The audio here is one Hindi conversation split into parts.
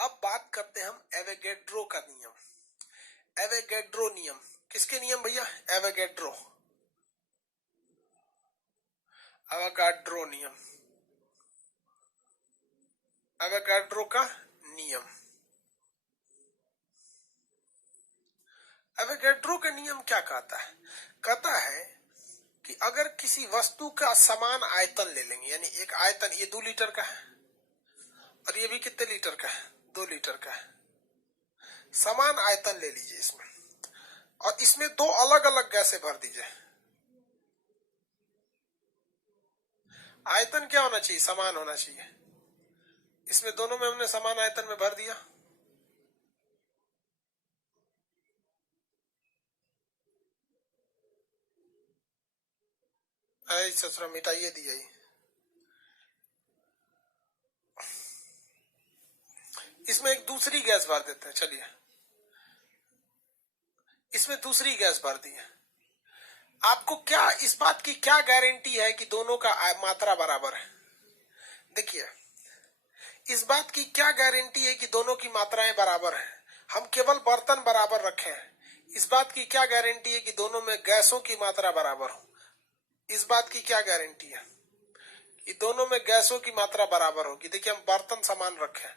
अब बात करते हैं हम एवोगैड्रो का नियम। एवोगैड्रो नियम किसके नियम भैया? एवोगैड्रो एवोगाड्रो नियम, एवोगाड्रो का नियम। एवोगैड्रो का नियम क्या कहता है? कहता है कि अगर किसी वस्तु का समान आयतन ले लेंगे, यानी एक आयतन, ये 2 लीटर का है और ये भी कितने लीटर का है? 2 लीटर का है। समान आयतन ले लीजिए इसमें, और इसमें 2 अलग अलग गैसें भर दीजिए। आयतन क्या होना चाहिए? समान होना चाहिए। इसमें दोनों में हमने समान आयतन में भर दिया। ससुरा मिटाइए दिया ही। इसमें एक दूसरी गैस भर देते हैं। चलिए, इसमें दूसरी गैस भर दी है। आपको क्या इस बात की क्या गारंटी है कि दोनों का मात्रा बराबर है? देखिए, इस बात की क्या गारंटी है कि दोनों की मात्राएं बराबर हैं? हम केवल बर्तन बराबर रखे हैं। इस बात की क्या गारंटी है कि दोनों में गैसों की मात्रा बराबर हो? इस बात की क्या गारंटी है कि दोनों में गैसों की मात्रा बराबर होगी? देखिए, हम बर्तन समान रखे हैं,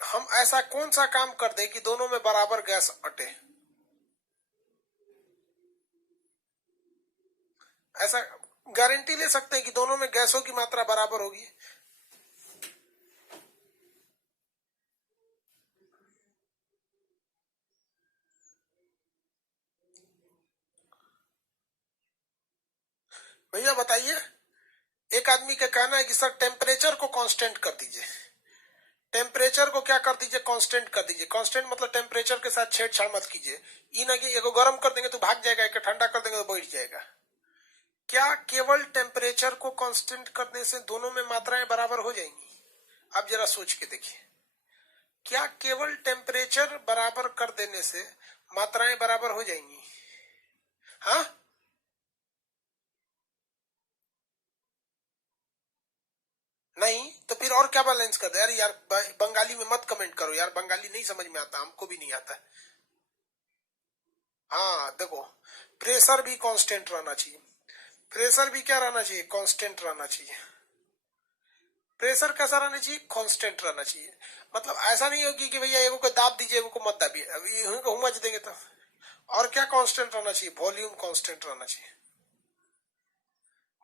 हम ऐसा कौन सा काम कर दे कि दोनों में बराबर गैस अटे? ऐसा गारंटी ले सकते हैं कि दोनों में गैसों की मात्रा बराबर होगी? भैया बताइए। एक आदमी का कहना है कि सर टेम्परेचर को कांस्टेंट कर दीजिए। टेम्परेचर को क्या कर दीजिए? कांस्टेंट कर दीजिए। कांस्टेंट मतलब टेम्परेचर के साथ छेड़छाड़ मत कीजिए। ये ना कि एगो गर्म कर देंगे तो भाग जाएगा, एक ठंडा कर देंगे तो बैठ जाएगा। क्या केवल टेम्परेचर को कांस्टेंट करने से दोनों में मात्राएं बराबर हो जाएंगी? आप जरा सोच के देखिए, क्या केवल टेम्परेचर बराबर कर देने से मात्राएं बराबर हो जाएंगी? हाँ, नहीं तो फिर और क्या बैलेंस कर दे? यार बंगाली में मत कमेंट करो यार, बंगाली नहीं समझ में आता, हमको भी नहीं आता। हाँ देखो, प्रेशर भी कांस्टेंट रहना चाहिए। प्रेशर भी क्या रहना चाहिए? कांस्टेंट रहना चाहिए। प्रेशर कैसा रहना चाहिए? कांस्टेंट रहना चाहिए। मतलब ऐसा नहीं होगी कि भैया एगो को दाब दीजिए एगो को मत दाबिए, अभी यूं को हुमच देंगे तो। और क्या कांस्टेंट रहना चाहिए? वॉल्यूम कांस्टेंट रहना चाहिए।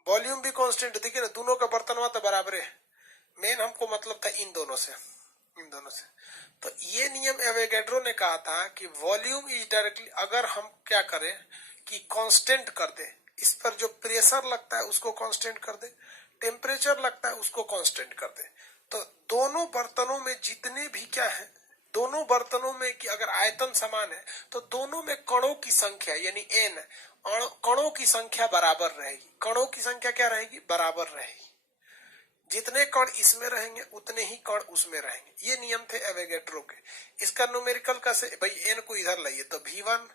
वॉल्यूम भी कांस्टेंट। देखिए ना, दोनों का बर्तन हुआ तो बराबर है। मेन हमको मतलब था इन दोनों से, इन दोनों से। तो ये नियम एवोगैड्रो ने कहा था कि वॉल्यूम इज डायरेक्टली, अगर हम क्या करें कि कांस्टेंट कर दे, इस पर जो प्रेशर लगता है उसको कांस्टेंट कर दे, टेम्परेचर लगता है उसको कांस्टेंट कर दे, तो दोनों बर्तनों में जितने भी क्या है, दोनों बर्तनों में कि अगर आयतन समान है तो दोनों में कणों की संख्या यानी n, कणों की संख्या बराबर रहेगी। कणों की संख्या क्या रहेगी? बराबर रहेगी। जितने कण इसमें रहेंगे उतने ही कण उसमें रहेंगे। ये नियम थे एवोगैड्रो के। इसका न्यूमेरिकल कैसे? भाई एन को इधर लाइए तो v1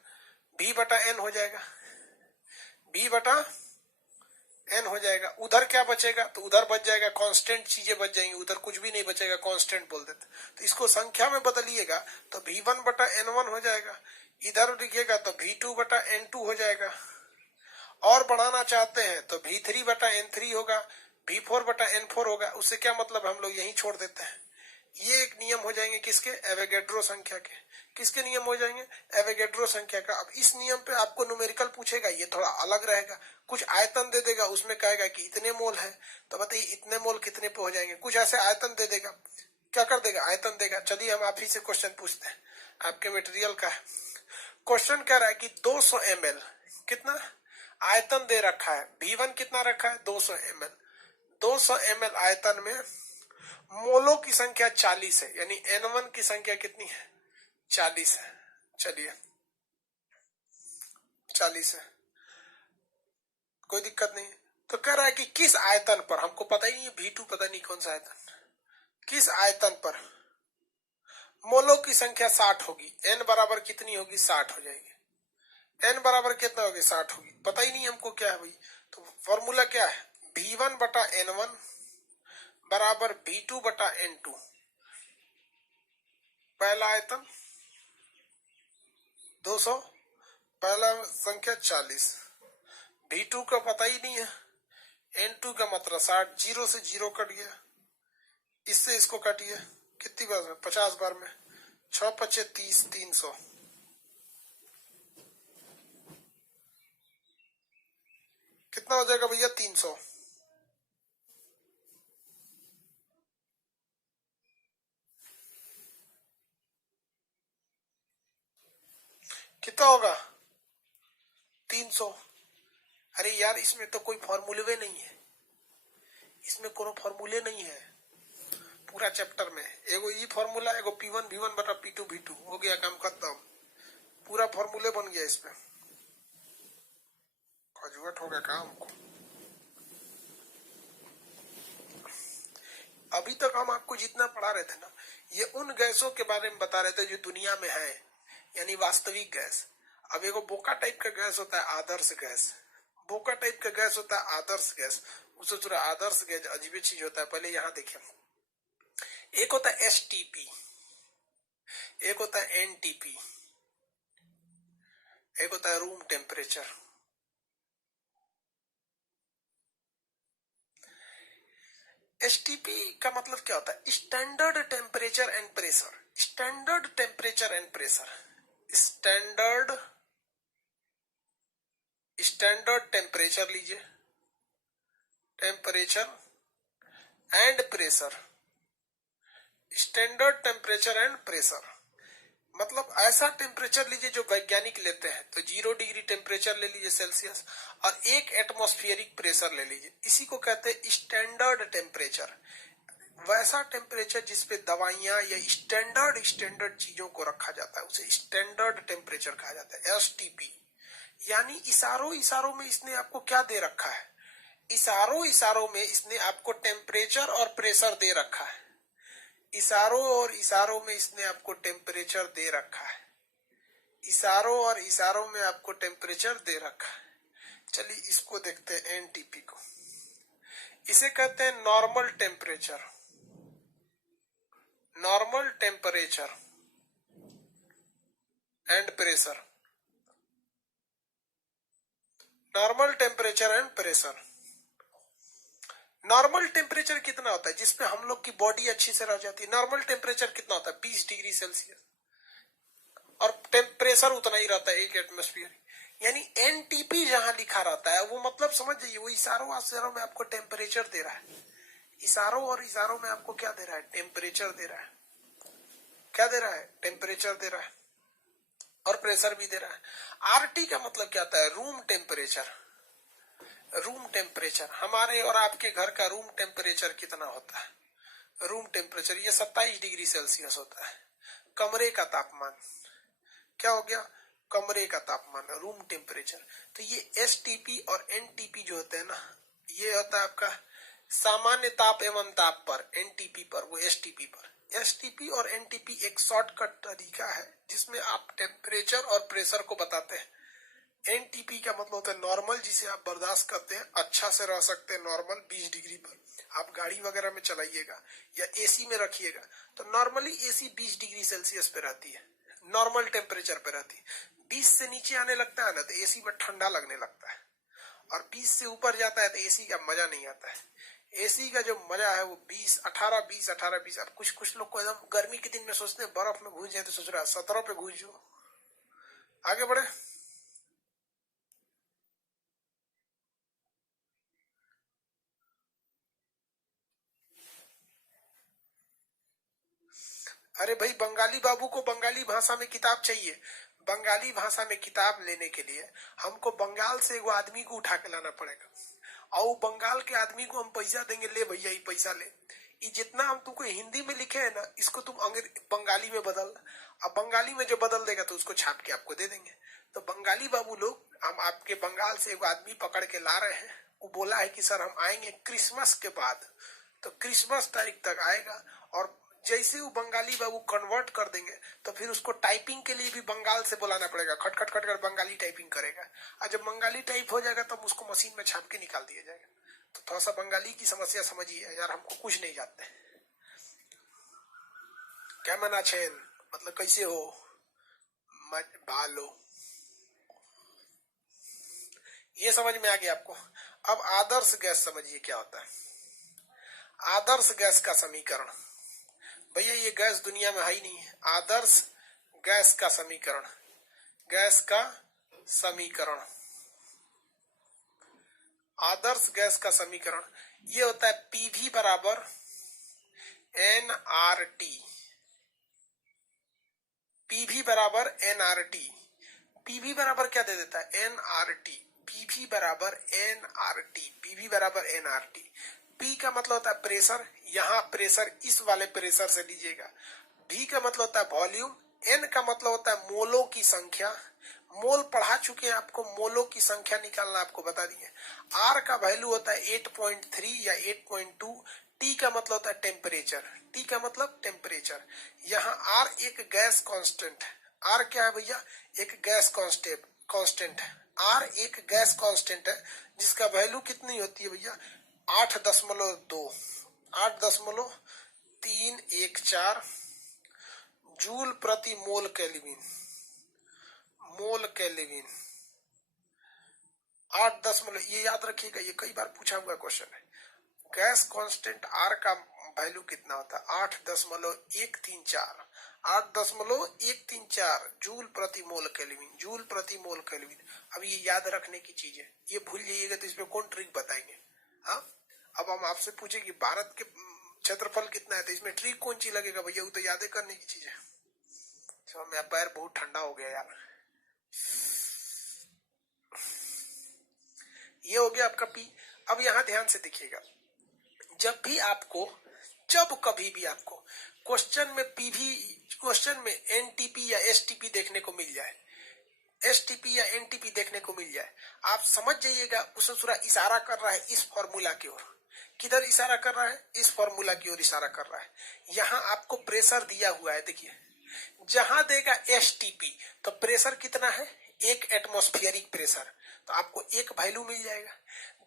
v बटा एन हो जाएगा, v बटा एन हो जाएगा। उधर क्या बचेगा? तो उधर बच जाएगा कांस्टेंट चीजें बच जाएंगी, उधर कुछ भी नहीं बचेगा, कांस्टेंट बोल देते। तो इसको संख्या में बदलिएगा तो v1 बटा n1 हो जाएगा। इधर लिखिएगा तो v2 बटा n2 हो जाएगा। और बढ़ाना चाहते हैं तो v3 बटा n3 होगा, v4 बटा n4 होगा। उससे क्या मतलब, हम लोग यही छोड़ देते हैं। ये एक नियम हो जाएंगे किसके? एवोगैड्रो संख्या के। किसके नियम हो जाएंगे? एवोगैड्रो संख्या का। अब इस नियम पे आपको न्यूमेरिकल पूछेगा, ये थोड़ा अलग रहेगा। कुछ आयतन दे देगा, उसमें कहेगा कि इतने मोल है, तो बताइए इतने मोल कितने पे हो जाएंगे। कुछ ऐसे आयतन दे देगा, क्या कर देगा? आयतन देगा। चलिए हम आप ही से क्वेश्चन पूछते हैं, आपके मटेरियल का है। क्वेश्चन कह रहा है कि 200 ml कितना आयतन दे रखा है, v1 कितना रखा है? 200 ml। 200 ml आयतन में मोलों की संख्या 40 है, यानी n1 की संख्या कितनी है? 40 है। चलिए 40 है, कोई दिक्कत नहीं। तो कह रहा है कि किस आयतन पर, हमको पता ही नहीं है v2 पता नहीं कौन सा आयतन, किस आयतन पर मोलों की संख्या 60 होगी। n बराबर कितनी होगी? 60 हो जाएगी। n बराबर कितना होगी? 60 होगी। पता ही नहीं हमको क्या है भाई। तो फॉर्मूला क्या है? v1 बटा n1 बराबर v2 बटा n2। पहला आयतन 200, पहला संख्या 40, V2 का पता ही नहीं है, N2 का मतलब 60, 0 से 0 कट गया, इससे इसको काटिए, कितनी बार में? 50 बार में, 6 पचे 30, 300, कितना हो जाएगा भैया? 300। कितना होगा? 300। अरे यार इसमें तो कोई फॉर्मूले नहीं है, इसमें कोनो फॉर्मूले नहीं है पूरा चैप्टर में। एगो ई फॉर्मूला, एगो P1 V1 बटा P2 V2, हो गया काम खत्म, पूरा फॉर्मूले बन गया इसमें। खजुआट हो गया काम को। अभी तक हम आपको जितना पढ़ा रहे थे ना, ये उन गैसों के बारे में बता रहे थे जो दुनिया में है, यानी वास्तविक गैस। अब एगो बोका टाइप का गैस होता है आदर्श गैस, बोका टाइप का गैस होता है आदर्श गैस। उससे थोड़ा आदर्श गैस अजीब चीज होता है। पहले यहाँ देखिए, एक होता है STP, एक होता है NTP, एक होता है रूम टेम्परेचर। STP का मतलब क्या होता है? Standard temperature and pressure. Standard temperature and pressure, standard temperature लीजिए, temperature and pressure, standard temperature and pressure मतलब ऐसा टेम्परेचर लीजिए जो वैज्ञानिक लेते हैं। तो 0 डिग्री टेम्परेचर ले लीजिए सेल्सियस, और 1 एटमॉस्फेरिक प्रेशर ले लीजिए, इसी को कहते हैं स्टैंडर्ड टेम्परेचर। वैसा टेम्परेचर जिसपे दवाइयां या स्टैंडर्ड चीजों को रखा जाता है, उसे स्टैंडर्ड टेम्परेचर कहा जाता है, STP। यानी इशारों में इसने आपको क्या दे रखा है? इशारों में इसने आपको टेम्परेचर और प्रेशर दे रखा है। इशारों में इसने आपको टेम्परेचर दे रखा है, इशारों में आपको टेम्परेचर दे रखा है। चलिए इसको देखते हैं, NTP को, इसे कहते हैं normal temperature and pressure. Normal temperature and pressure. Normal temperature कितना होता है जिसपे हम लोग की बॉडी अच्छी से रह जाती है? नॉर्मल टेम्परेचर कितना होता है? 20 डिग्री सेल्सियस, और प्रेशर उतना ही रहता है, 1 एटमॉस्फेयर। यानी NTP जहां लिखा रहता है वो मतलब समझ जाइए, वो इशारों में आपको टेम्परेचर दे रहा है। इशारों में आपको क्या दे रहा है? टेम्परेचर दे रहा है। क्या दे रहा है? टेम्परेचर दे रहा है, और प्रेशर भी दे रहा है। RT का मतलब क्या होता है? Room temperature. रूम टेम्परेचर, हमारे और आपके घर का रूम टेम्परेचर कितना होता है? रूम टेम्परेचर ये 27 डिग्री सेल्सियस होता है। कमरे का तापमान क्या हो गया? कमरे का तापमान, रूम टेम्परेचर। तो ये STP और NTP जो होते हैं ना, ये होता है आपका सामान्य ताप एवं ताप पर, NTP पर, वो STP पर। STP और NTP एक शॉर्टकट तरीका है जिसमें आप टेम्परेचर और प्रेशर को बताते हैं। NTP का मतलब होता है नॉर्मल, जिसे आप बर्दाश्त करते हैं, अच्छा से रह सकते हैं नॉर्मल 20 डिग्री पर। आप गाड़ी वगैरह में चलाइएगा या AC में रखिएगा तो नॉर्मली AC 20 डिग्री सेल्सियस पे रहती है, नॉर्मल टेम्परेचर पे रहती है। 20 से नीचे आने लगता है ना तो AC में ठंडा लगने लगता है, और 20 से ऊपर जाता है तो AC का मजा नहीं आता है। AC का जो मजा है वो 20, 18, 20, 18, 20। अब कुछ लोग को एकदम गर्मी के दिन में सोचते हैं बर्फ में घुस जाए, तो सोच रहा है 17 पे घुस जाओ। आगे बढ़े। अरे भाई, बंगाली बाबू को बंगाली भाषा में किताब चाहिए। बंगाली भाषा में किताब लेने के लिए हमको बंगाल से एगो आदमी को उठा के लाना पड़ेगा, और बंगाल के आदमी को हम पैसा देंगे, ले भैया ये पैसा ले, ये जितना हम तुमको हिंदी में लिखे है ना, इसको तुम बंगाली में बदल। अब बंगाली में जो बदल देगा तो उसको छाप के आपको दे देंगे। तो बंगाली बाबू लोग, हम आपके बंगाल से एगो आदमी पकड़ के ला रहे हैं। वो बोला है कि सर हम आएंगे क्रिसमस के बाद, तो क्रिसमस तारीख तक आएगा। और जैसे वो बंगाली बाबू कन्वर्ट कर देंगे तो फिर उसको टाइपिंग के लिए भी बंगाल से बुलाना पड़ेगा, खट खट खट कर बंगाली टाइपिंग करेगा। और जब बंगाली टाइप हो जाएगा तब उसको मशीन में छाप के निकाल दिया जाएगा। तो थोड़ा सा बंगाली की समस्या समझिए यार, हमको कुछ नहीं जानते। क्या मना छेन मतलब कैसे हो, मत भालो। ये समझ में आ गया आपको। अब आदर्श गैस समझिए क्या होता है। आदर्श गैस का समीकरण, भैया ये गैस दुनिया में है ही नहीं है। आदर्श गैस का समीकरण, गैस का समीकरण, आदर्श गैस का समीकरण ये होता है पीवी बराबर एन आर टी। पीवी बराबर एन आर टी। पीवी बराबर क्या दे देता है, एन आर टी। पीवी बराबर एन आर टी, पीवी बराबर एन आर टी। पी का मतलब होता है प्रेशर, यहाँ प्रेशर इस वाले प्रेशर से लीजिएगा। भी का मतलब होता है वॉल्यूम। एन का मतलब होता है मोलों की संख्या। मोल पढ़ा चुके हैं आपको, मोलों की संख्या निकालना आपको बता दिए। आर का वैल्यू होता है 8.3 या 8.2। टी का मतलब होता है टेम्परेचर, टी का मतलब टेम्परेचर। यहाँ आर एक गैस कांस्टेंट है। आर क्या है भैया, एक गैस कांस्टेंट है। आर एक गैस कांस्टेंट है जिसका वैल्यू कितनी होती है भैया, 8.2, 8.314 जूल प्रति मोल केल्विन। मोल केल्विन 8 ये याद रखिएगा, ये कई बार पूछा हुआ क्वेश्चन है। गैस कांस्टेंट आर का वैल्यू कितना होता है, 8.134, 8.134 जूल प्रति मोल केल्विन, जूल प्रति मोल केल्विन। अब ये याद रखने की चीज है, ये भूल जाइएगा तो इसमें कौन ट्रिक बताएंगे। हाँ, अब हम आपसे पूछे कि भारत के क्षेत्रफल कितना है तो इसमें ट्रिक कौन सी लगेगा भैया, वो तो याद करने की चीज है। तो मेरा पैर बहुत ठंडा हो गया यार। ये हो गया आपका पी। अब यहां ध्यान से देखिएगा, जब भी आपको, जब कभी भी आपको क्वेश्चन में पीवी, क्वेश्चन में एनटीपी या एसटीपी देखने को मिल जाए, एसटीपी या एनटीपी देखने को मिल जाए, आप समझ जाइएगा उस सूरा इशारा कर रहा है इस फॉर्मूला की ओर। किधर इशारा कर रहा है, इस फॉर्मूला की ओर इशारा कर रहा है। यहाँ आपको प्रेशर दिया हुआ है, देखिए जहां देगा एसटीपी तो प्रेशर कितना है, 1 एटमॉस्फेरिक प्रेशर, तो आपको एक वैल्यू मिल जाएगा।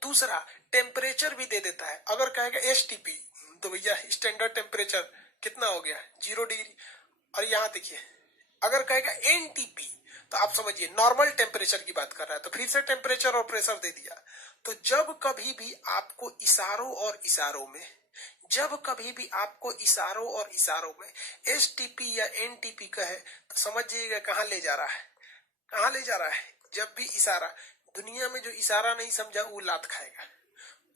दूसरा टेम्परेचर भी दे देता है, अगर कहेगा एसटीपी तो भैया स्टैंडर्ड टेम्परेचर कितना हो गया, 0 डिग्री। और यहाँ देखिए अगर कहेगा एनटीपी तो आप समझिए नॉर्मल टेम्परेचर की बात कर रहा है, तो फिर से टेम्परेचर और प्रेशर दे दिया। तो जब कभी भी आपको इशारों और इशारों में, जब कभी भी आपको इशारों और इशारों में एसटीपी या एनटीपी कहे तो समझिएगा कहाँ ले जा रहा है, कहाँ ले जा रहा है। जब भी इशारा, दुनिया में जो इशारा नहीं समझा वो लात खाएगा,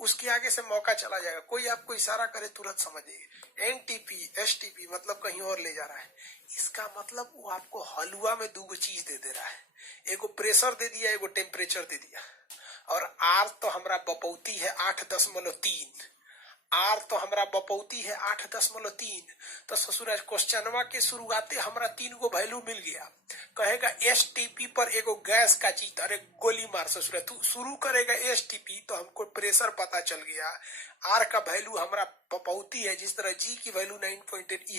उसके आगे से मौका चला जाएगा। कोई आपको इशारा करे तुरंत समझिए एनटीपी एसटीपी मतलब कहीं और ले जा रहा है। इसका मतलब वो आपको हलवा में दो चीज दे दे रहा है, एगो प्रेशर दे दिया, एगो टेम्परेचर दे दिया। और आर तो हमारा बपौती है 8.3, आर तो हमारा बपौती है 8.3। तो ससुराज क्वेश्चनवा के शुरुआते हमारा 3 वैल्यू मिल गया। कहेगा एसटीपी पर एगो गैस का चीज, अरे गोली मार ससुराज, तू शुरू करेगा एसटीपी तो हमको प्रेशर पता चल गया। आर का वैल्यू हमारा बपौती है, जिस तरह जी की वैल्यू 9.8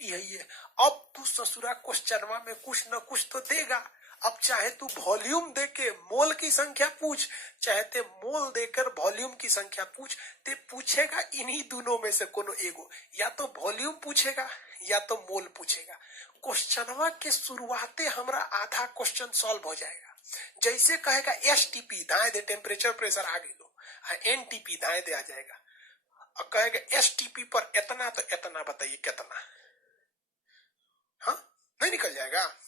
ये। अब तू ससुरा क्वेश्चनवा में कुछ न कुछ तो देगा। अब चाहे तू वॉल्यूम देके मोल की संख्या पूछ, चाहे ते मोल देकर वॉल्यूम की संख्या पूछ, ते पूछेगा इन्हीं दोनों में से कोनो एगो, या तो वॉल्यूम पूछेगा या तो मोल पूछेगा। क्वेश्चनवा के शुरुआते हमारा आधा क्वेश्चन सॉल्व हो जाएगा। जैसे कहेगा एसटीपी दाएं दे, टेम्परेचर प्रेशर आगे लो, एनटीपी दाएं दे आ जाएगा। और कहेगा एसटीपी पर इतना तो इतना बताइए कितना, हाँ नहीं निकल जाएगा।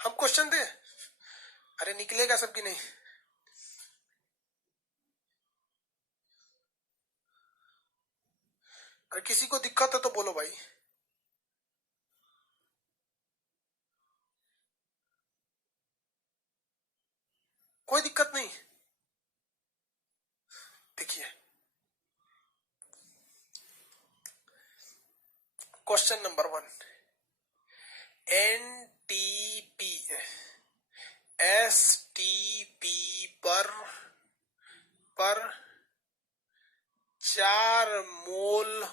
हम क्वेश्चन दे, अरे निकलेगा सबकी नहीं। अरे किसी को दिक्कत है तो बोलो भाई। कोई दिक्कत नहीं। देखिए क्वेश्चन नंबर 1, एनटीपी एसटीपी पर 4 मोल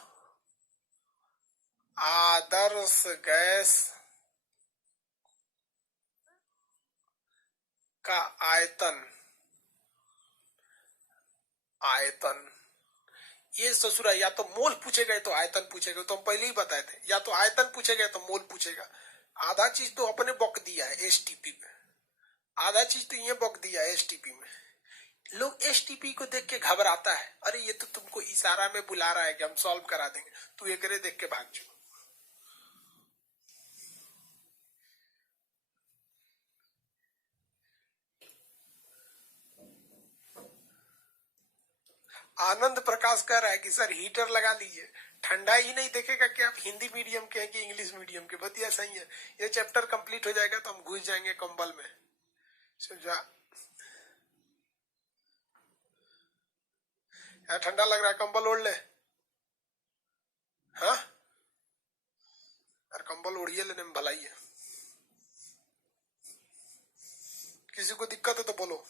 आदर्श गैस का आयतन, आयतन ये ससुरा या तो मोल पूछेगा या तो आयतन पूछेगा, तो हम पहले ही बताए थे, या तो आयतन पूछेगा या तो मोल पूछेगा। आधा चीज तो अपने बक दिया है एसटीपी में, आधा चीज तो ये बक दिया है एसटीपी में। लोग एसटीपी को देख के घबराता है, अरे ये तो तुमको इशारा में बुला रहा है कि हम सॉल्व करा देंगे, तू ये करे देख के भाग जाओ। आनंद प्रकाश कह रहा है कि सर हीटर लगा लीजिए, ठंडा ही नहीं देखेगा कि आप हिंदी मीडियम के हैं कि इंग्लिश मीडियम के। बतिया सही है, ये चैप्टर कंप्लीट हो जाएगा तो हम घुस जाएंगे कंबल में, समझा। यार ठंडा लग रहा है, कंबल ओढ़ ले। हाँ यार कंबल ओढ़िए, लेने में भलाई है। किसी को दिक्कत है तो बोलो।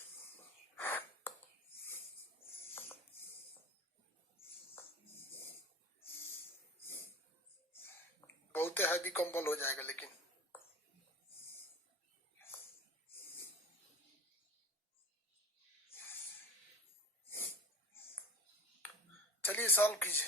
बहुत हैवी कंबल हो जाएगा लेकिन। चलिए सॉल्व कीजिए।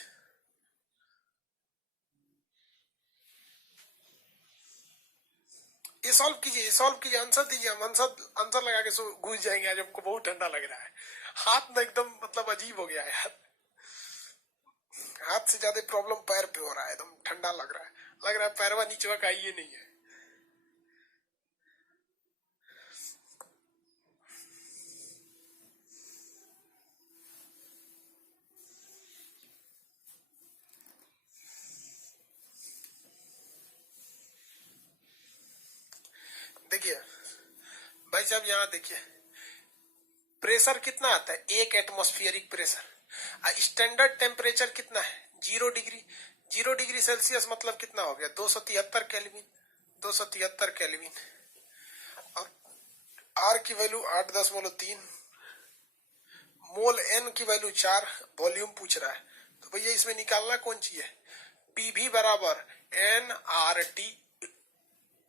ये सॉल्व कीजिए, ये सॉल्व कीजिए, आंसर दीजिए। हम आंसर लगा के घुस जाएंगे। आज हमको बहुत ठंडा लग रहा है, हाथ में एकदम मतलब अजीब हो गया है यार। हाथ से ज्यादा प्रॉब्लम पैर पे हो रहा है, एकदम ठंडा लग रहा है पैरवा नीचवा का ये नहीं है। देखिए भाई साहब, यहाँ देखिए प्रेशर कितना आता है, 1 एटमॉस्फेरिक प्रेशर। स्टैंडर्ड टेम्परेचर कितना है, 0 डिग्री। 0 डिग्री सेल्सियस मतलब कितना हो गया, 273 केल्विन। 273 केल्विन। और आर की वैल्यू 8.3, मोल एन की वैल्यू 4, वॉल्यूम पूछ रहा है। तो भैया इसमें निकालना कौन सी है, पीवी बराबर N R T,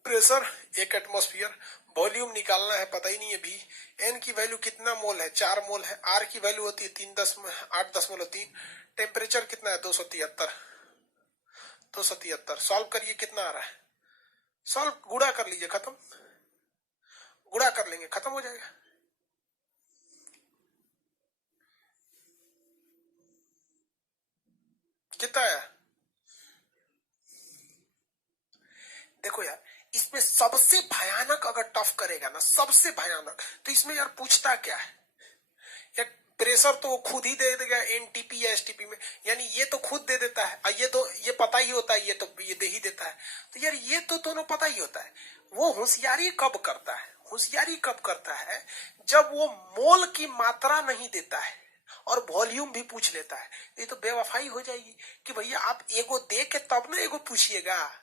pressure 1 atmosphere, volume निकालना है, पता ही नहीं है भी। एन की वैल्यू कितना मोल है, 4 मोल है। आर की वैल्यू होती है 8.3। टेम्परेचर कितना है, 273। 273 सॉल्व करिए, कितना आ रहा है, सॉल्व गुणा कर लीजिए, खत्म। गुणा कर लेंगे, खत्म हो जाएगा। कितना है, देखो यार, इसमें सबसे भयानक अगर टफ करेगा ना, सबसे भयानक, तो इसमें यार पूछता क्या है, या प्रेशर तो वो खुद ही दे देगा एनटीपी या एसटीपी में, यानी ये तो खुद दे देता है, और ये तो ये पता ही होता है, ये तो ये दे ही देता है। तो यार ये तो दोनों पता ही होता है। वो होशियारी कब करता है, होशियारी कब करता है, जब वो मोल की मात्रा नहीं देता है और वॉल्यूम भी पूछ लेता है। ये तो बेवफाई हो जाएगी कि भैया आप एगो दे के तब ना एगो पूछिएगा।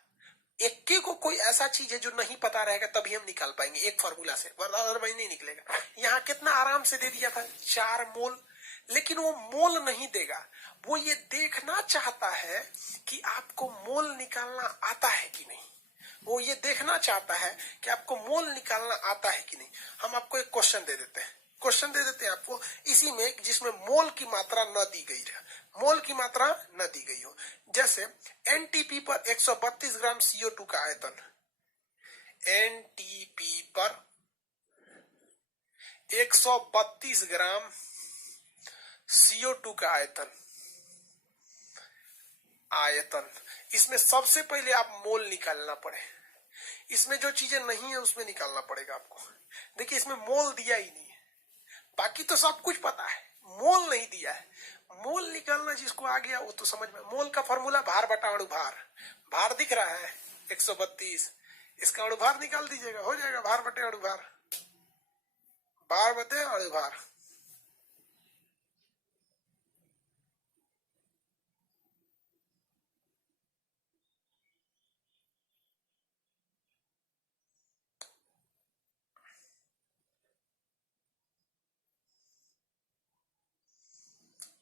इक्के को कोई ऐसा चीज है जो नहीं पता रहेगा तभी हम निकाल पाएंगे एक फार्मूला से, अदरवाइज नहीं निकलेगा। यहाँ कितना आराम से दे दिया था, 4 मोल, लेकिन वो मोल नहीं देगा। वो ये देखना चाहता है कि आपको मोल निकालना आता है कि नहीं। वो ये देखना चाहता है कि आपको मोल निकालना आता है कि नहीं। हम आपको एक क्वेश्चन दे देते हैं, क्वेश्चन दे देते हैं आपको इसी में, जिसमें मोल की मात्रा न दी गई है, मोल की मात्रा न दी गई हो। जैसे एनटीपी पर 132 ग्राम CO2 का आयतन, एनटीपी पर 132 ग्राम CO2 का आयतन, इसमें सबसे पहले आप मोल निकालना पड़े। इसमें जो चीजें नहीं है उसमें निकालना पड़ेगा आपको। देखिए इसमें मोल दिया ही नहीं है, बाकी तो सब कुछ पता है, मोल नहीं दिया है। मोल निकालना जिसको आ गया वो तो समझ में। मोल का फॉर्मूला भार बटा अणुभार, भार दिख रहा है 132, इसका अणुभार निकाल दीजिएगा, हो जाएगा भार बटे अणुभार, भार बटे अणुभार।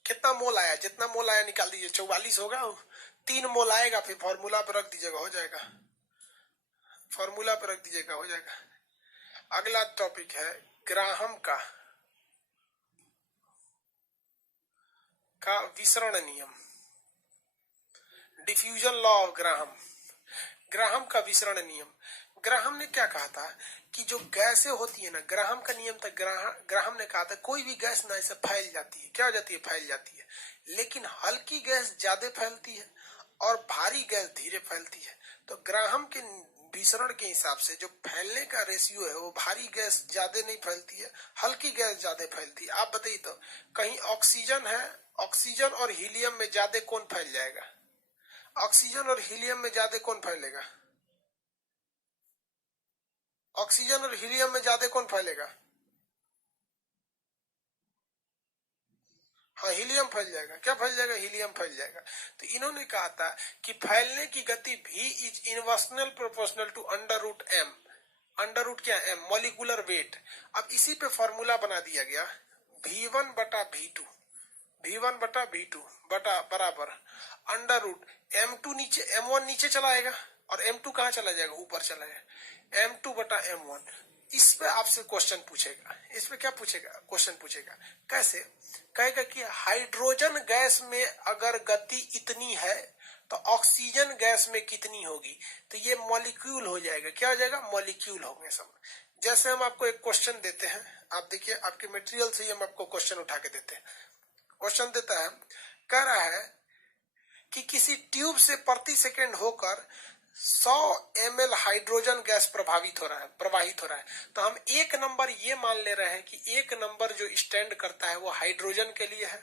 कितना मोल आया, जितना मोल आया निकाल दीजिए, 44 होगा, 3 मोल आएगा, फिर फॉर्मूला पर रख दीजिएगा, हो जाएगा, फॉर्मूला पर रख दीजिएगा, हो जाएगा। अगला टॉपिक है ग्राहम का का विसरण नियम, diffusion law of Graham, Graham का विसरण नियम। ग्राहम ने क्या कहा था कि जो गैसें होती है ना, ग्राहम का नियम था, ग्राहम ने कहा था कोई भी गैस ना ऐसे फैल जाती है, क्या हो जाती है, फैल जाती है, लेकिन हल्की गैस ज्यादा फैलती है और भारी गैस धीरे फैलती है। तो ग्राहम के विसरण के हिसाब से जो फैलने का रेशियो है वो भारी गैस ज्यादा नहीं फैलती है, हल्की गैस ज्यादा फैलती है। आप बताइए तो कहीं ऑक्सीजन है, ऑक्सीजन और हीलियम में ज्यादा कौन फैल जाएगा? ऑक्सीजन और हीलियम में ज्यादा कौन फैलेगा? ऑक्सीजन और हीलियम में ज्यादा कौन फैलेगा? हाँ, हीलियम फैल जाएगा। क्या फैल जाएगा? हीलियम फैल जाएगा। तो इन्होंने कहा था कि फैलने की गति भी is inversely proportional to under root M. Under root क्या है? M, molecular weight. अब इसी पे फॉर्मूला बना दिया गया, V1 बटा V2, V1 बटा V2 बटा बराबर अंडर रूट M2, नीचे M1 नीचे चला आएगा और M2 कहाँ चला जाएगा? ऊपर चला जाएगा, M2 बटा M1। इस पे आपसे क्वेश्चन पूछेगा, इस पे क्या पूछेगा? क्वेश्चन पूछेगा। कैसे? कहेगा कि हाइड्रोजन गैस में अगर गति इतनी है तो ऑक्सीजन गैस में कितनी होगी? तो ये मॉलिक्यूल हो जाएगा। क्या हो जाएगा? मॉलिक्यूल होंगे सब। जैसे हम आपको एक क्वेश्चन देते हैं, आप देखिए आपके मटेरियल से ही हम आपको क्वेश्चन उठा के देते हैं। क्वेश्चन देता है, कह रहा है कि किसी ट्यूब से प्रति सेकंड होकर 100 ml हाइड्रोजन गैस प्रवाहित हो रहा है। तो हम एक नंबर ये मान ले रहे हैं कि एक नंबर जो स्टैंड करता है वो हाइड्रोजन के लिए है,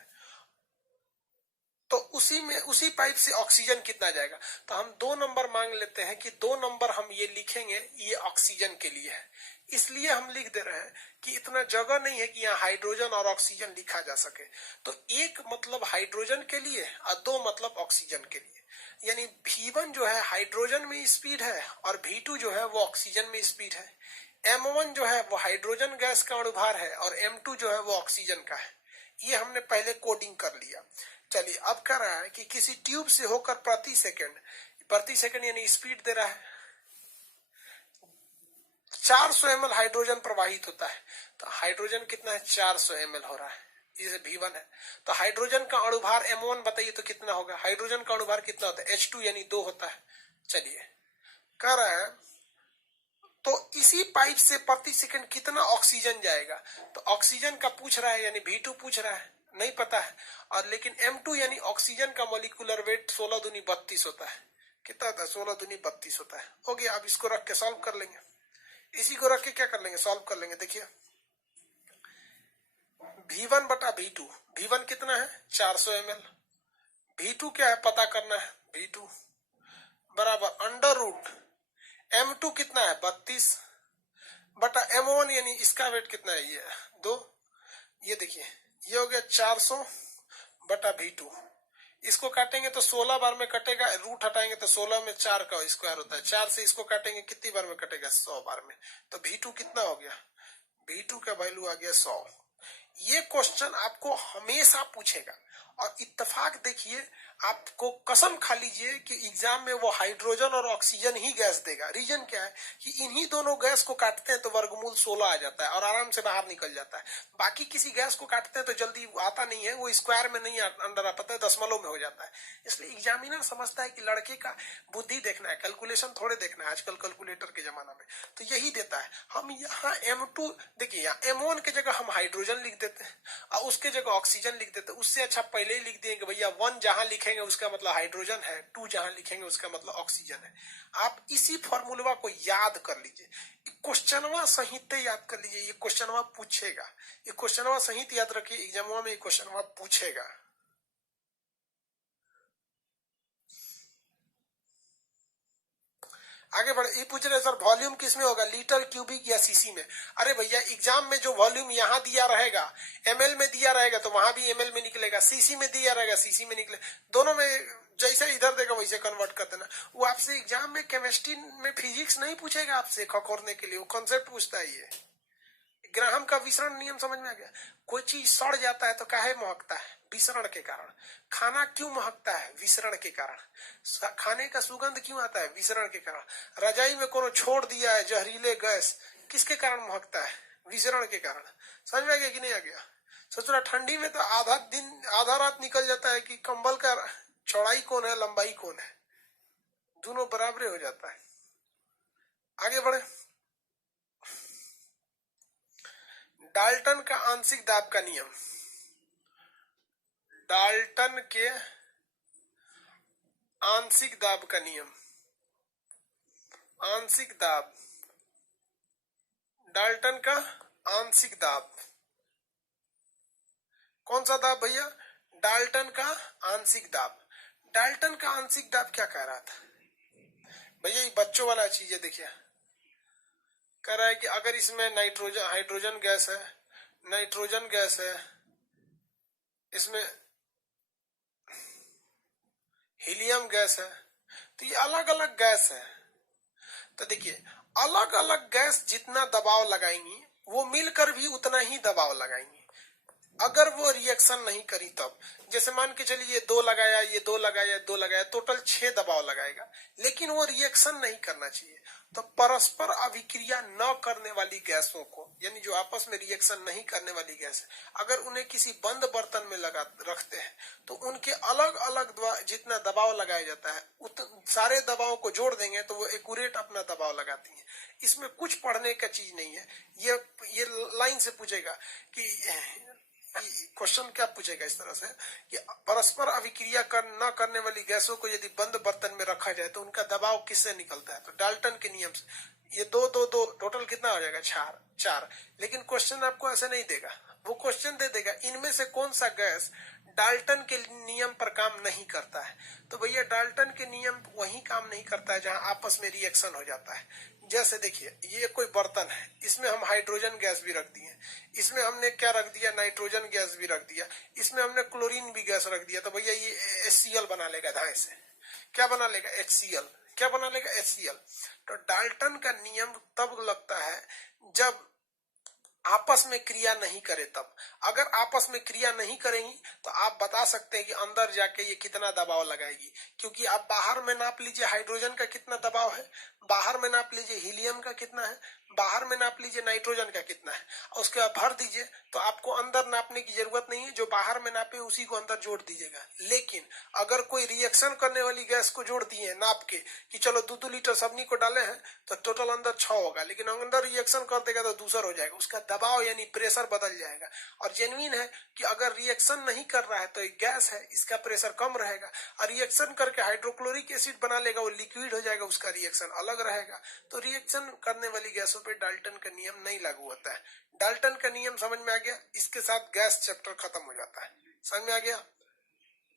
तो उसी पाइप से ऑक्सीजन कितना जाएगा? तो हम 2 नंबर मांग लेते हैं कि 2 नंबर हम ये लिखेंगे, ये ऑक्सीजन के लिए है, इसलिए हम लिख दे रहे हैं कि इतना जगह नहीं है कि यहाँ हाइड्रोजन और ऑक्सीजन लिखा जा सके। तो एक मतलब हाइड्रोजन के लिए और 2 मतलब ऑक्सीजन के लिए। यानी V1 जो है हाइड्रोजन में स्पीड है और V2 जो है वो ऑक्सीजन में स्पीड है। M1 जो है वो हाइड्रोजन गैस का अणुभार है और M2 जो है वो ऑक्सीजन का है। ये हमने पहले कोडिंग कर लिया। चलिए, अब कह रहा है कि किसी ट्यूब से होकर प्रति सेकंड यानी स्पीड दे रहा है 400 ml हाइड्रोजन प्रवाहित होता है। तो हाइड्रोजन कितना है? 400 ml हो रहा है, ये V1 है। तो हाइड्रोजन का अणुभार M1 बताइए तो कितना होगा? हाइड्रोजन का अणुभार कितना होता है? H2 यानी 2 होता है। चलिए, कह रहा है तो इसी पाइप से प्रति सेकंड कितना ऑक्सीजन जाएगा? तो ऑक्सीजन का पूछ रहा है, यानी V2 पूछ रहा है, नहीं पता है। और लेकिन M2 यानी ऑक्सीजन का मॉलिक्यूलर वेट 16 दूनी 32 होता है। कितना होता है? 16 दूनी 32 होता है। हो गया। अब इसको रख के सॉल्व कर लेंगे, इसी को रख के क्या कर लेंगे? सॉल्व कर लेंगे। देखिए, V1 बटा V2, V1 कितना है? 400 ml, V2 क्या है पता करना है, V2 बराबर अंडर रूट M2 कितना है? 32 बटा M1 यानी इसका वेट कितना है? ये 2। ये देखिए, ये हो गया 400 बटा V2। इसको काटेंगे तो 16 बार में कटेगा, रूट हटाएंगे तो 16 में 4 का स्क्वायर होता है, 4 से इसको काटेंगे कितनी बार में कटेगा? 100 बार में। तो V2 कितना हो गया? V2 का वैल्यू आ गया 100। ये क्वेश्चन आपको हमेशा पूछेगा और इत्तेफाक देखिए, आपको कसम खा लीजिए कि एग्जाम में वो हाइड्रोजन और ऑक्सीजन ही गैस देगा। रीजन क्या है कि इन्हीं दोनों गैस को काटते हैं तो वर्गमूल 16 आ जाता है और आराम से बाहर निकल जाता है। बाकी किसी गैस को काटते हैं तो जल्दी आता नहीं है, वो स्क्वायर में नहीं अंडर आ पाता है, दशमलव में हो जाता है। इसलिए एग्जामिनर समझता है कि लड़के का बुद्धि देखना है, कैलकुलेशन थोड़े देखना है आजकल कैलकुलेटर के जमाना में, तो यही देता है। हम यहाँ M2 देखिए, यहाँ M1 की जगह हम हाइड्रोजन लिख देते हैं और उसके जगह ऑक्सीजन लिख देते हैं। उससे अच्छा पहले ही लिख देंगे भैया 1 जहां लिखेंगे उसका मतलब हाइड्रोजन है, 2 जहां लिखेंगे उसका मतलब ऑक्सीजन है। आप इसी फॉर्मूला को याद कर लीजिए, क्वेश्चनवा सहित याद कर लीजिए, ये क्वेश्चनवा पूछेगा, ये क्वेश्चनवा सहित याद रखिए, एग्जामवा में ये क्वेश्चनवा पूछेगा। आगे बढ़े, ये पूछ रहे सर वॉल्यूम किस में होगा, लीटर क्यूबिक या सीसी में? अरे भैया, एग्जाम में जो वॉल्यूम यहाँ दिया रहेगा एमएल में दिया रहेगा तो वहां भी एमएल में निकलेगा, सीसी में दिया रहेगा सीसी में निकले, दोनों में जैसे इधर देगा वैसे कन्वर्ट कर देना। वो आपसे एग्जाम में केमिस्ट्री में फिजिक्स नहीं पूछेगा आपसे खखोरने के लिए, वो कॉन्सेप्ट पूछता है। ये ग्राहम का विसरण नियम समझ में आ गया? कोई चीज सड़ जाता है तो काहे महकता है? विसरण के कारण। खाना क्यों महकता है? विसरण के कारण। खाने का सुगंध क्यों आता है? विसरण के कारण। रजाई में कोनो छोड़ दिया है जहरीले गैस, किसके कारण महकता है? विसरण के कारण। समझ में आ गया कि नहीं आ गया? ससुरा ठंडी में तो आधा दिन आधा रात निकल जाता है कि कंबल का चौड़ाई कौन है लंबाई कौन है, दोनों बराबर हो जाता है। आगे बढ़े। डाल्टन का आंशिक दाब का नियम, डाल्टन के आंशिक दाब का नियम, आंशिक दाब, डाल्टन का आंशिक दाब, कौन सा दाब भैया, डाल्टन का आंशिक दाब। डाल्टन का आंशिक दाब क्या कह रहा था भैया, ये बच्चों वाला चीज है। देखिए कह रहा है कि अगर इसमें नाइट्रोजन हाइड्रोजन गैस है, नाइट्रोजन गैस है, इसमें हीलियम गैस है, तो ये अलग अलग गैस है। तो देखिए अलग अलग गैस जितना दबाव लगाएंगी वो मिलकर भी उतना ही दबाव लगाएंगी। अगर वो रिएक्शन नहीं करी तब, जैसे मान के चलिए ये दो लगाया, ये दो लगाया, दो लगाया, टोटल 6 दबाव लगाएगा, लेकिन वो रिएक्शन नहीं करना चाहिए। तो परस्पर अभिक्रिया न करने वाली गैसों को, यानी जो आपस में रिएक्शन नहीं करने वाली गैस है, अगर उन्हें किसी बंद बर्तन में लगा रखते हैं तो उनके अलग अलग जितना दबाव लगाया जाता है सारे दबावों को जोड़ देंगे तो वो एक्यूरेट अपना दबाव लगाती है। इसमें कुछ पढ़ने का चीज नहीं है। ये लाइन से पूछेगा कि क्वेश्चन क्या पूछेगा इस तरह से कि परस्पर अभिक्रिया न करने वाली गैसों को यदि बंद बर्तन में रखा जाए तो उनका दबाव किससे निकलता है, तो डाल्टन के नियम से। ये दो दो दो टोटल कितना हो जाएगा, चार। लेकिन क्वेश्चन आपको ऐसे नहीं देगा, वो क्वेश्चन दे देगा इनमें से कौन सा गैस डाल्टन के नियम पर काम नहीं करता है। तो भैया डाल्टन के नियम वही काम नहीं करता है जहां आपस में रिएक्शन हो जाता है। जैसे देखिए ये कोई बर्तन है, इसमें हम हाइड्रोजन गैस भी रख दिए, इसमें हमने क्या रख दिया, नाइट्रोजन गैस भी रख दिया, इसमें हमने क्लोरीन भी गैस रख दिया, तो भैया ये HCl बना लेगा धाए से। क्या बना लेगा, HCl। क्या बना लेगा, HCl। तो डाल्टन का नियम तब लगता है जब आपस में क्रिया नहीं करे तब। अगर आपस में क्रिया नहीं करेंगी तो आप बता सकते हैं कि अंदर जाके ये कितना दबाव लगाएगी, क्योंकि आप बाहर में नाप लीजिए हाइड्रोजन का कितना दबाव है, बाहर में नाप लीजिए हीलियम का कितना है, बाहर में नाप लीजिए नाइट्रोजन का कितना है, और उसके बाद भर दीजिए। तो आपको अंदर नापने की जरूरत नहीं है, जो बाहर में नापे उसी को अंदर जोड़ दीजिएगा। लेकिन अगर कोई रिएक्शन करने वाली गैस को जोड़ दिए नाप के कि चलो 2-2 लीटर सबनी को डाले हैं तो टोटल अंदर 6 होगा, लेकिन अंदर रिएक्शन कर देगा तो दूसरा हो जाएगा, उसका दबाव यानी प्रेशर बदल जाएगा। और जेन्युइन है कि अगर रिएक्शन नहीं कर रहा है तो एक गैस है, इसका प्रेशर कम रहेगा, और रिएक्शन करके हाइड्रोक्लोरिक एसिड बना लेगा, वो लिक्विड हो जाएगा, उसका रिएक्शन अलग रहेगा। तो रिएक्शन करने वाली गैसों पे डाल्टन का नियम नहीं लागू होता है। डाल्टन का नियम समझ में आ गया, इसके साथ गैस चैप्टर खत्म हो जाता है। समझ में आ गया।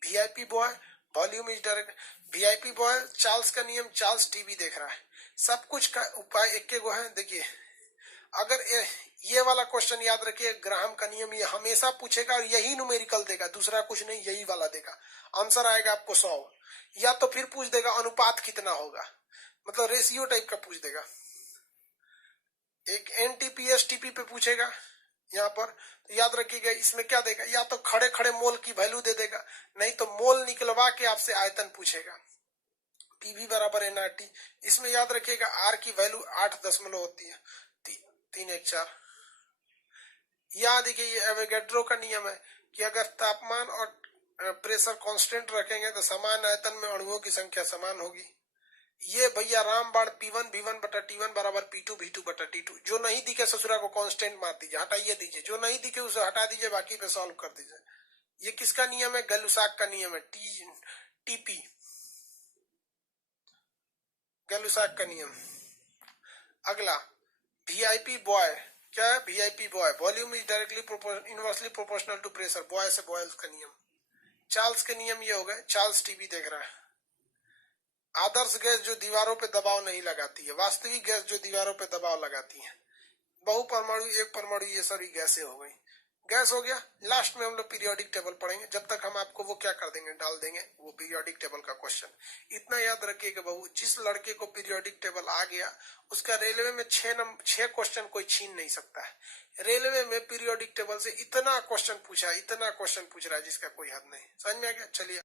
VIP boy, volume is direct, VIP boy, Charles का नियम, चार्ल्स टीवी देख रहा है, सब कुछ का उपाय एक गो है। देखिए अगर ये वाला क्वेश्चन याद रखिए, ग्राहम का नियम ये हमेशा पूछेगा और यही न्यूमेरिकल देगा, दूसरा कुछ नहीं, यही वाला देगा। आंसर आएगा आपको 100, या तो फिर पूछ देगा अनुपात कितना होगा, मतलब रेशियो टाइप का पूछ देगा। एक एनटीपीएसटीपी पे पूछेगा यहाँ पर, तो याद रखिएगा इसमें क्या देगा, या तो खड़े खड़े मोल की वैल्यू दे देगा, नहीं तो मोल निकलवा के आपसे आयतन पूछेगा। पीवी बराबर एनआरटी, इसमें याद रखिएगा आर की वैल्यू 8 होती है, 314। यहाँ देखिए ये एवोगैड्रो का नियम है कि अगर तापमान और प्रेशर कांस्टेंट रखेंगे तो समान आयतन में अणुओं की संख्या समान होगी। ये भैया रामबाण P1 V1 बटा T1 बराबर P2 V2 बटा T2। जो नहीं दिखे ससुरा को कांस्टेंट मार दीजिए, हटाइए दीजिए, जो नहीं दिखे उसे हटा दीजिए, बाकी पे सॉल्व कर दीजिए। ये किसका नियम है, गैलुसाक का नियम है, टीपी, गैलुसाक का नियम। अगला वीआईपी बॉय, क्या है, VIP boy, volume is directly inversely proportional to pressure, boy से बॉयल्स का नियम। चार्ल्स के नियम ये हो गए, चार्ल्स टीवी देख रहा है। आदर्श गैस जो दीवारों पे दबाव नहीं लगाती है, वास्तविक गैस जो दीवारों पे दबाव लगाती है, बहुपरमाणु, एक परमाणु, ये सारी गैसें हो गई। गैस हो गया। लास्ट में हम लोग पीरियोडिक टेबल पढ़ेंगे, जब तक हम आपको वो क्या कर देंगे, डाल देंगे वो पीरियोडिक टेबल का क्वेश्चन। इतना याद रखिए कि बहू जिस लड़के को पीरियोडिक टेबल आ गया उसका रेलवे में 6 क्वेश्चन कोई छीन नहीं सकता है। रेलवे में पीरियोडिक टेबल से इतना क्वेश्चन पूछा, इतना क्वेश्चन पूछ रहा है जिसका कोई हद नहीं। समझ में आ गया। चलिए